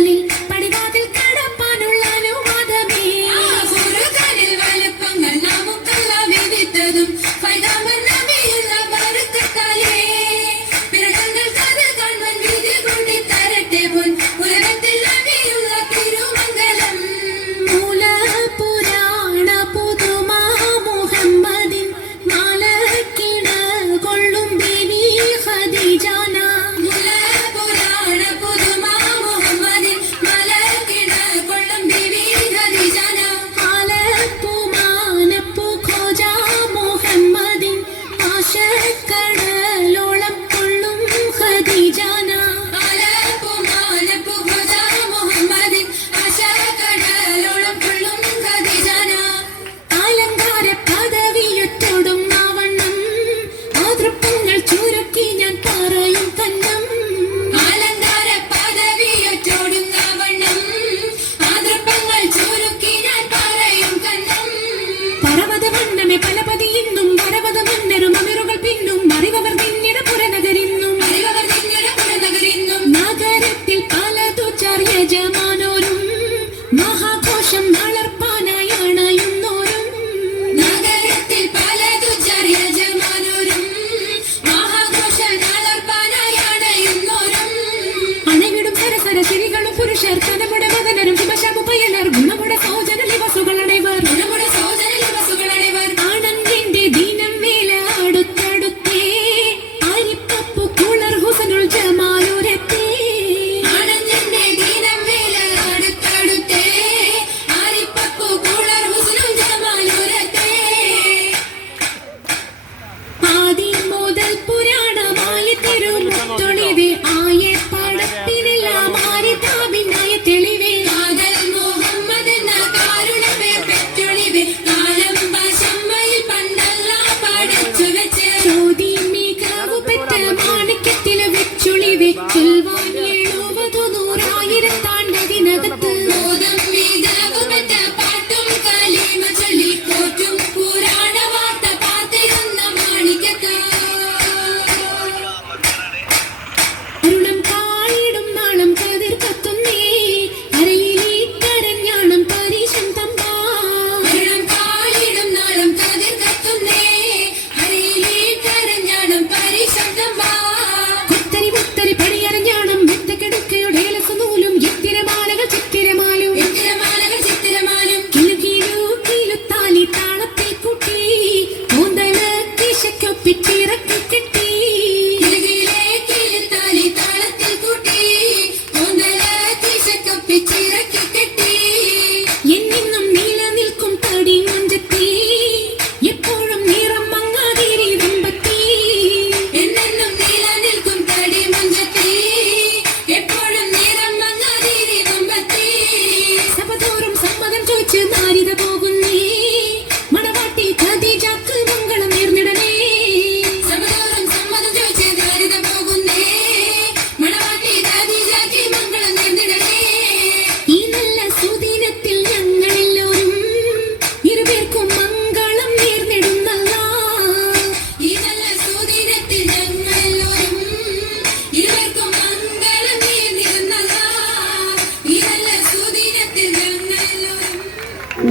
Lil പുരുഷർ തനമുടെ മകനരും ശുഭശാപു പയ്യനർ ഗുണമുടെ സൗജന ദിവസുകളടൈവർ നമ്മുടെ സോദര ദിവസുകളണിവർ ആനന്ദിന്റെ ദിനം വേല അടുത്തടുത്തേ. അരിപ്പപ്പു കുളർ ഹുസനുൽ ജമാലുരത്തേ. ആനന്ദന്റെ ദിനം വേല അടുത്തടുത്തേ. ആരിപ്പപ്പു കുളർ ഹുസ്നും ജമാലുരത്തേ. ആദ്യം മുതൽ പുരാണമായി തിരുമുത്തൊളിവേ 这 party